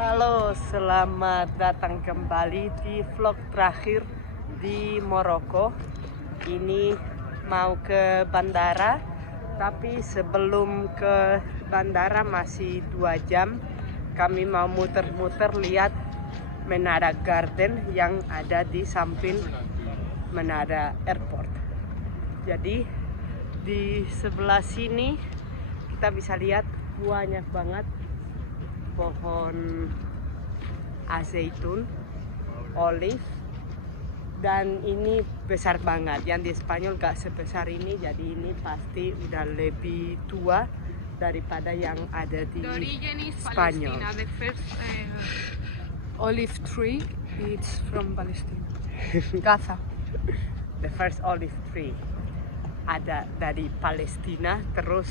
Halo, selamat datang kembali di vlog terakhir di Maroko. Ini mau ke bandara, tapi sebelum ke bandara masih 2 jam. Kami mau muter-muter lihat Menara Garden yang ada di samping Menara Airport. Jadi di sebelah sini kita bisa lihat banyak banget pohon azeitun, olive, dan ini besar banget. Yang di Spanyol gak sebesar ini, jadi ini pasti udah lebih tua daripada yang ada di Spanyol. The first olive tree it's from Palestine. Gaza. The first olive tree ada dari Palestina, terus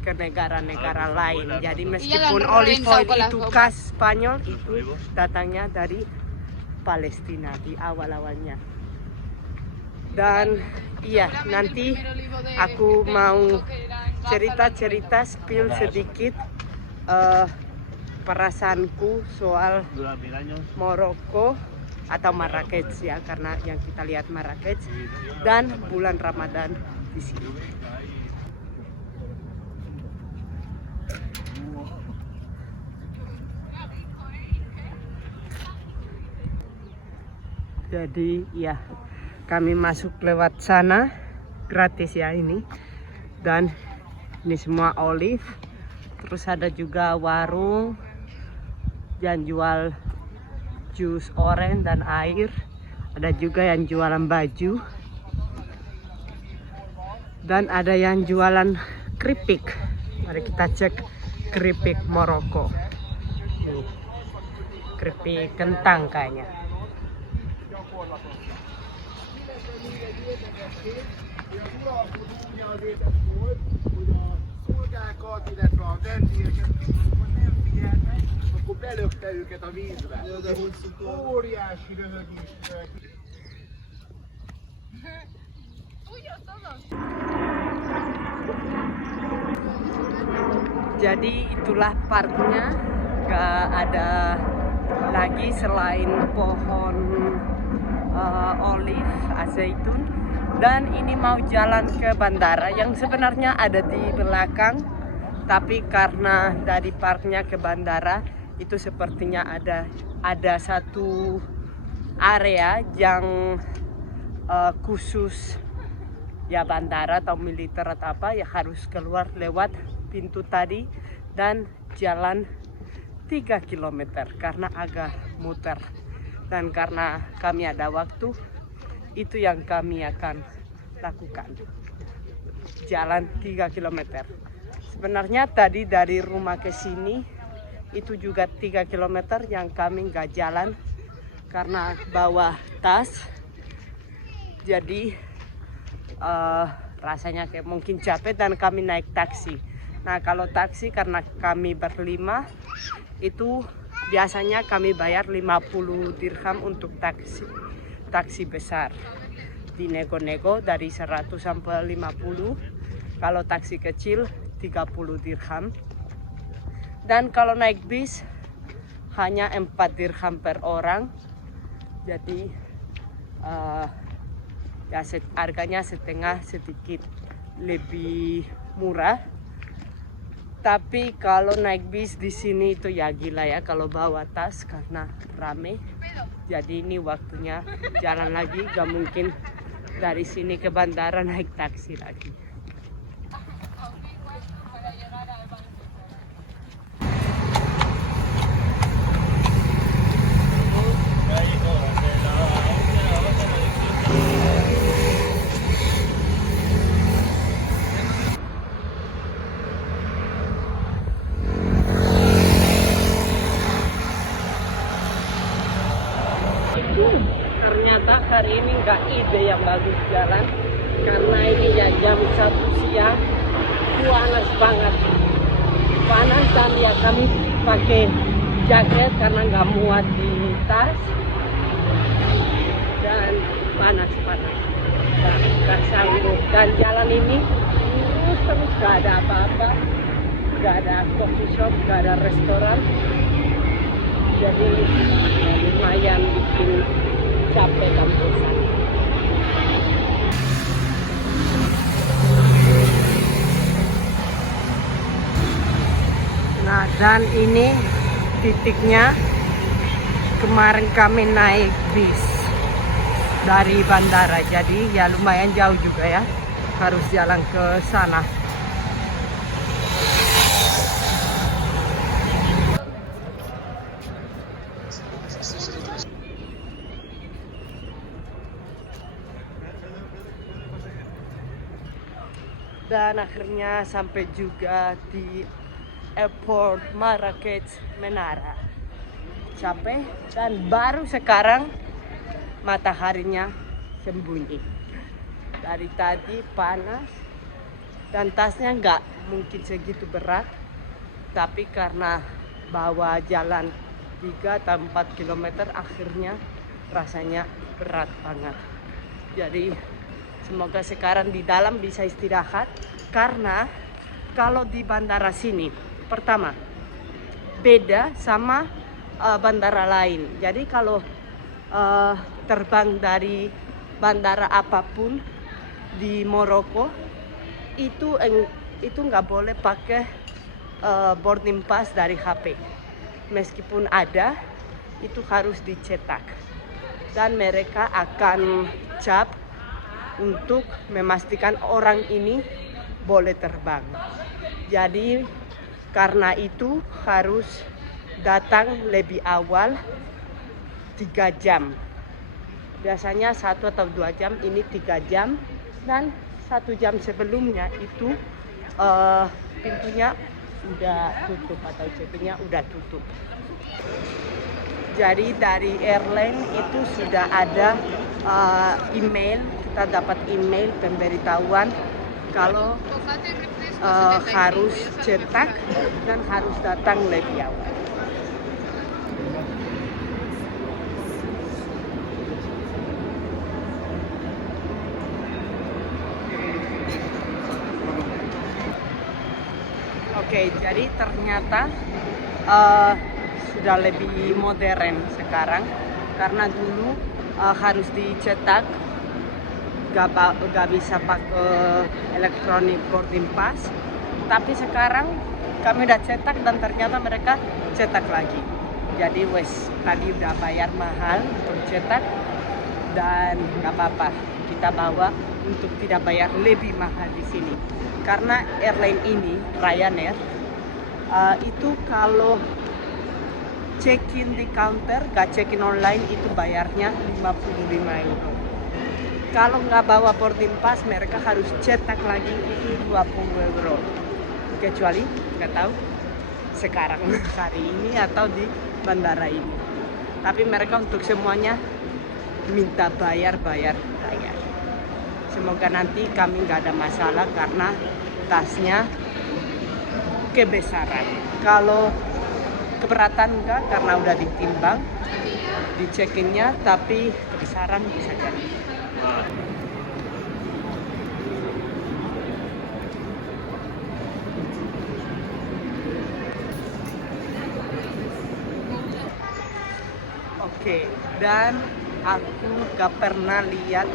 ke negara-negara lain. Jadi meskipun olive oil itu khas Spanyol, itu datangnya dari Palestina di awal-awalnya. Dan iya, nanti aku mau cerita-cerita, spill sedikit perasaanku soal Maroko atau Marrakech ya, karena yang kita lihat Marrakech dan bulan Ramadan di sini. Jadi ya, kami masuk lewat sana, gratis ya ini. Dan ini semua olive. Terus ada juga warung yang jual jus orange dan air. Ada juga yang jualan baju. Dan ada yang jualan keripik. Mari kita cek keripik Maroko. Nih, keripik kentang kayaknya. Jadi itulah parknya, gak ada lagi selain pohon olive, azeitun. Dan ini mau jalan ke bandara yang sebenarnya ada di belakang, tapi karena dari parknya ke bandara itu sepertinya ada satu area yang khusus ya, bandara atau militer atau apa ya, harus keluar lewat pintu tadi dan jalan 3 km karena agak muter. Dan karena kami ada waktu, itu yang kami akan lakukan. Jalan 3 km. Sebenarnya tadi dari rumah ke sini itu juga 3 km yang kami nggak jalan karena bawa tas. Jadi rasanya kayak mungkin capek dan kami naik taksi. Nah, kalau taksi karena kami berlima itu biasanya kami bayar 50 dirham untuk taksi besar. Dinego-nego dari 100 sampai 50. Kalau taksi kecil 30 dirham. Dan kalau naik bis hanya 4 dirham per orang. Jadi ya harganya setengah, sedikit lebih murah. Tapi kalau naik bis di sini itu ya gila ya kalau bawa tas karena rame. Jadi ini waktunya jalan lagi, gak mungkin dari sini ke bandara naik taksi lagi. Ternyata hari ini nggak ide yang bagus jalan karena ini ya jam 1 siang, panas banget, panas. Dan ya kami pakai jaket karena nggak muat di tas dan panas dan nggak sanggup. Dan jalan ini terus nggak ada apa-apa, nggak ada coffee shop, nggak ada restoran. jadi lumayan bikin capek dan bosan. Nah, dan ini titiknya kemarin kami naik bis dari bandara, jadi ya lumayan jauh juga ya, harus jalan ke sana. Dan akhirnya sampai juga di airport Marrakech Menara. Capek dan baru sekarang mataharinya sembunyi. Dari tadi panas dan tasnya nggak mungkin segitu berat, tapi karena bawa jalan 3 atau 4 km akhirnya rasanya berat banget. Jadi semoga sekarang di dalam bisa istirahat, karena kalau di bandara sini pertama beda sama bandara lain. Jadi kalau terbang dari bandara apapun di Maroko itu nggak boleh pakai boarding pass dari HP. Meskipun ada, itu harus dicetak dan mereka akan cap untuk memastikan orang ini boleh terbang. Jadi karena itu harus datang lebih awal 3 jam. Biasanya 1 atau 2 jam, ini 3 jam. Dan 1 jam sebelumnya itu pintunya udah tutup atau check-in-nya udah tutup. Jadi dari airline itu sudah ada email, kita dapat email pemberitahuan kalau harus cetak dan harus datang lebih awal. Oke, jadi ternyata sudah lebih modern sekarang, karena dulu harus dicetak, gak bisa pakai elektronik boarding pass, tapi sekarang kami udah cetak dan ternyata mereka cetak lagi. Jadi tadi udah bayar mahal untuk cetak dan gak apa-apa, kita bawa untuk tidak bayar lebih mahal di sini. Karena airline ini, Ryanair, itu kalau check-in di counter, gak check-in online, itu bayarnya 55 euro. Kalau nggak bawa boarding pass, mereka harus cetak lagi, itu 20 euro. Kecuali, nggak tahu, sekarang, hari ini atau di bandara ini. Tapi mereka untuk semuanya minta bayar. Semoga nanti kami nggak ada masalah karena tasnya kebesaran. Kalau keberatan enggak, karena udah ditimbang di check-in-nya, tapi kebesaran bisa jadi. Oke, dan aku gak pernah lihat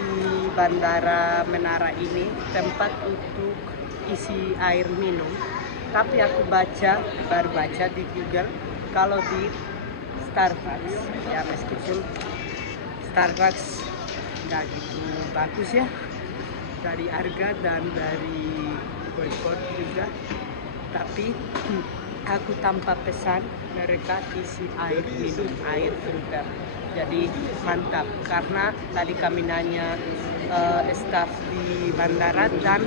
di bandara Menara ini tempat untuk isi air minum, tapi aku baru baca di Google kalau di Starbucks, ya meskipun Starbucks nggak gitu bagus ya dari harga dan dari boykot juga, tapi aku tanpa pesan mereka isi air minum, air filter. Jadi mantap, karena tadi kami nanya staf di bandara dan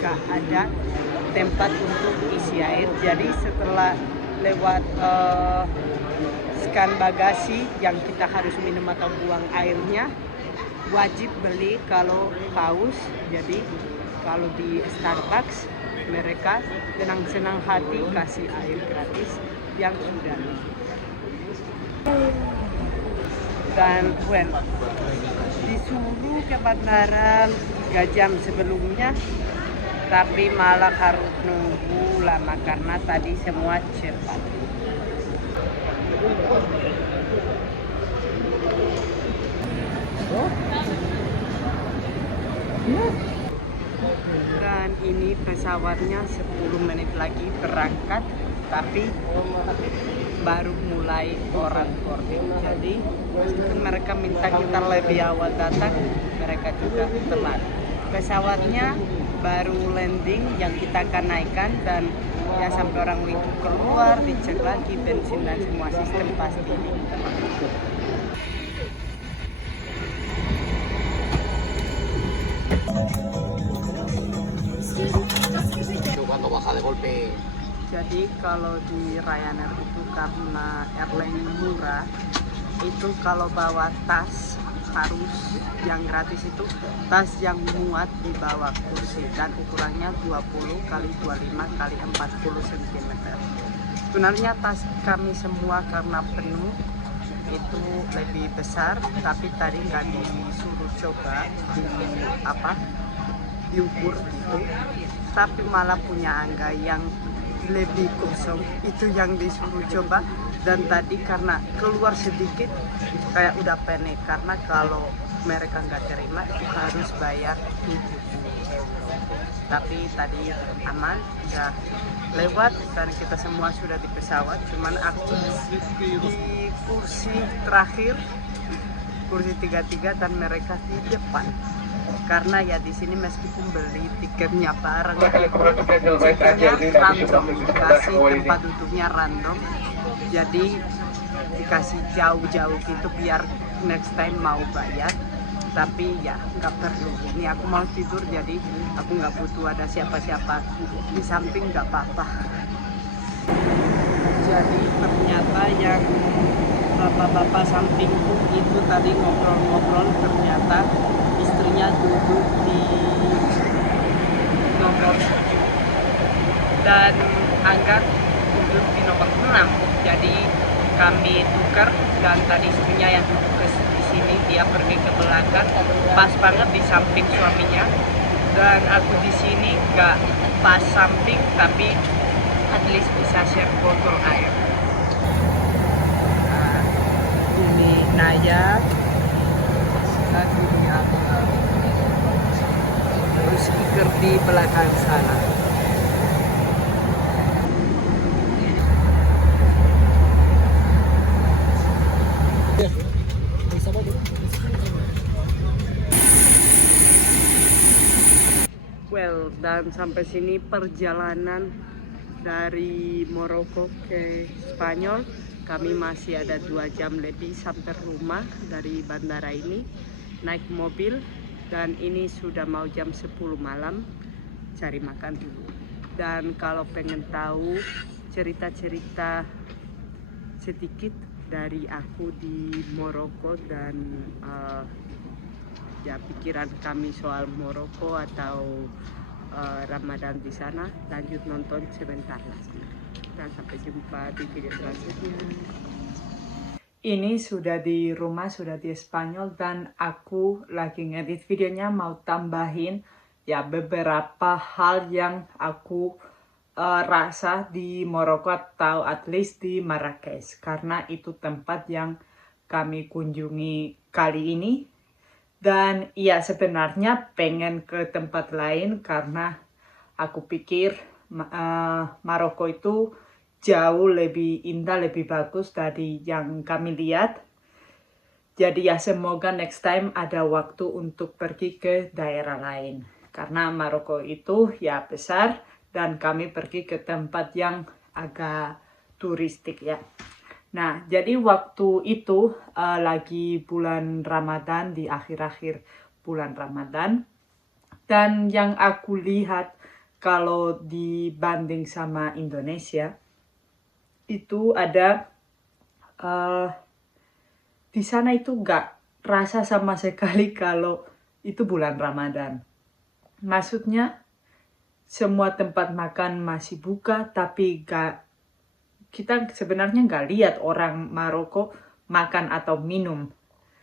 gak ada tempat untuk isi air. Jadi setelah lewat scan bagasi yang kita harus minum atau buang airnya, wajib beli kalau haus. Jadi kalau di Starbucks mereka senang-senang hati kasih air gratis yang sudah. Dan disuruh ke bandara 3 jam sebelumnya, tapi malah harus nunggu lama karena tadi semua cepat. pesawatnya 10 menit lagi berangkat, tapi baru mulai orang boarding. Jadi meskipun mereka minta kita lebih awal datang, mereka juga telat. Pesawatnya baru landing yang kita akan naikkan, dan ya sampai orang itu keluar dicek lagi bensin dan semua sistem pasti ini telat. Cuando baja de golpe. Jadi kalau di Ryanair itu karena airline murah, itu kalau bawa tas harus yang gratis itu tas yang muat di bawah kursi, dan ukurannya 20 kali 25 kali 40 cm. Sebenarnya tas kami semua karena penuh itu lebih besar, tapi tadi nggak disuruh coba diukur gitu, tapi malah punya Angga yang lebih kosong itu yang disuruh coba. Dan tadi karena keluar sedikit kayak udah panik, karena kalau mereka nggak terima itu harus bayar 70 euro. Tapi tadi aman, udah lewat dan kita semua sudah di pesawat. Cuman aku di kursi terakhir, kursi 33, dan mereka di depan. Karena ya di sini meskipun beli tiketnya bareng, tiketnya random, dikasih tempat duduknya random, jadi dikasih jauh-jauh gitu biar next time mau bayar. Tapi ya nggak perlu, ini aku mau tidur jadi aku nggak butuh ada siapa-siapa di samping, nggak apa-apa. Jadi ternyata yang bapak-bapak sampingku itu tadi ngobrol-ngobrol, ternyata istrinya duduk di nomor 7 dan Angga duduk di nomor 6. Jadi kami tukar, dan tadi istrinya yang duduk di sini, dia pergi ke belakang pas banget di samping suaminya, dan aku di sini nggak pas samping tapi at least bisa share botol air. Nah, ini Naya, aku di atas, terus speaker di belakang sana. Well, dan sampai sini perjalanan dari Maroko ke Spanyol. Kami masih ada 2 jam lebih sampai rumah dari bandara ini, naik mobil, dan ini sudah mau jam 10 malam. Cari makan dulu. Dan kalau pengen tahu cerita-cerita sedikit dari aku di Maroko dan ya pikiran kami soal Maroko atau Ramadan di sana, lanjut nonton sebentar lagi. Dan sampai jumpa di video selanjutnya. Ini sudah di rumah, sudah di Spanyol, dan aku lagi ngedit videonya, mau tambahin ya beberapa hal yang aku rasa di Maroko atau at least di Marrakesh, karena itu tempat yang kami kunjungi kali ini. Dan ya sebenarnya pengen ke tempat lain karena aku pikir Maroko itu jauh lebih indah, lebih bagus dari yang kami lihat. Jadi ya semoga next time ada waktu untuk pergi ke daerah lain. Karena Maroko itu ya besar dan kami pergi ke tempat yang agak turistik ya. Nah, jadi waktu itu lagi bulan Ramadan, di akhir-akhir bulan Ramadan. Dan yang aku lihat kalau dibanding sama Indonesia, itu ada di sana itu gak rasa sama sekali kalau itu bulan Ramadan. Maksudnya semua tempat makan masih buka, tapi kita sebenarnya nggak lihat orang Maroko makan atau minum,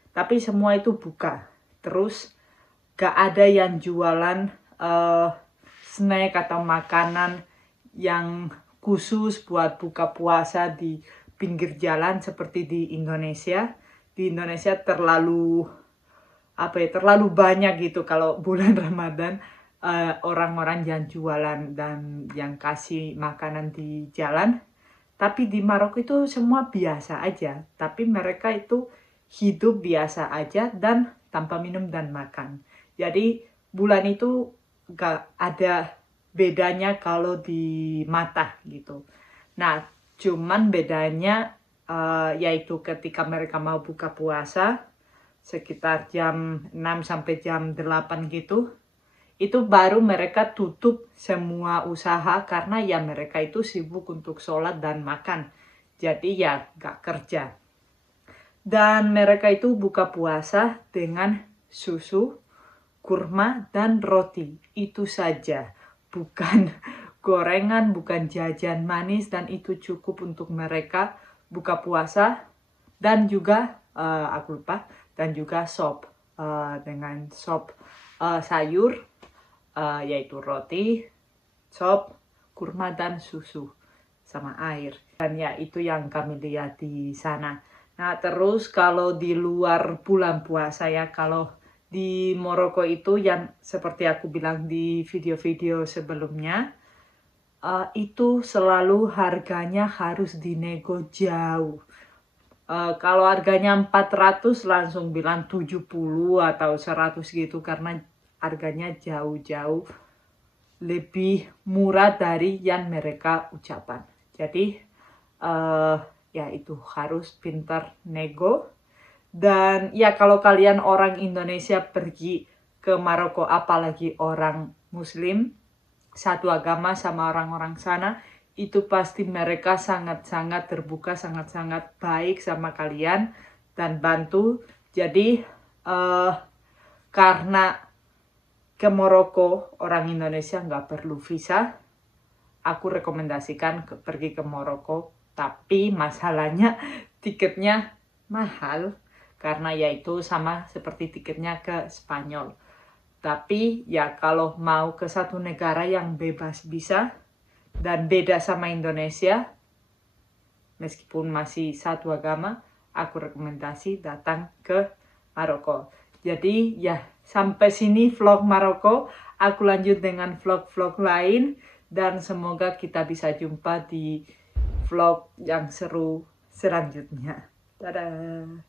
tapi semua itu buka. Terus gak ada yang jualan snack atau makanan yang khusus buat buka puasa di pinggir jalan seperti di Indonesia. Di Indonesia terlalu banyak gitu kalau bulan Ramadan. orang-orang yang jualan dan yang kasih makanan di jalan. Tapi di Maroko itu semua biasa aja. Tapi mereka itu hidup biasa aja dan tanpa minum dan makan. Jadi bulan itu gak ada bedanya kalau di mata gitu. Nah, cuman bedanya yaitu ketika mereka mau buka puasa sekitar jam 6 sampai jam 8 gitu, itu baru mereka tutup semua usaha karena ya mereka itu sibuk untuk sholat dan makan. Jadi ya gak kerja. Dan mereka itu buka puasa dengan susu, kurma, dan roti. Itu saja. Bukan gorengan, bukan jajan manis, dan itu cukup untuk mereka buka puasa. Dan juga, aku lupa, dan juga sop. Dengan sop sayur, yaitu roti, sop, kurma, dan susu. Sama air. Dan ya itu yang kami lihat di sana. Nah terus kalau di luar bulan puasa ya, kalau di Maroko itu yang seperti aku bilang di video-video sebelumnya, itu selalu harganya harus dinego jauh. Kalau harganya 400 langsung bilang 70 atau 100 gitu karena harganya jauh-jauh lebih murah dari yang mereka ucapkan. Jadi ya itu harus pintar nego. Dan ya kalau kalian orang Indonesia pergi ke Maroko, apalagi orang Muslim, satu agama sama orang-orang sana, itu pasti mereka sangat-sangat terbuka, sangat-sangat baik sama kalian dan bantu. Jadi karena ke Maroko orang Indonesia nggak perlu visa, aku rekomendasikan pergi ke Maroko. Tapi masalahnya tiketnya mahal karena yaitu sama seperti tiketnya ke Spanyol. Tapi ya kalau mau ke satu negara yang bebas visa dan beda sama Indonesia, meskipun masih satu agama, aku rekomendasi datang ke Maroko. Jadi ya sampai sini vlog Maroko, aku lanjut dengan vlog-vlog lain dan semoga kita bisa jumpa di vlog yang seru selanjutnya. Dadah!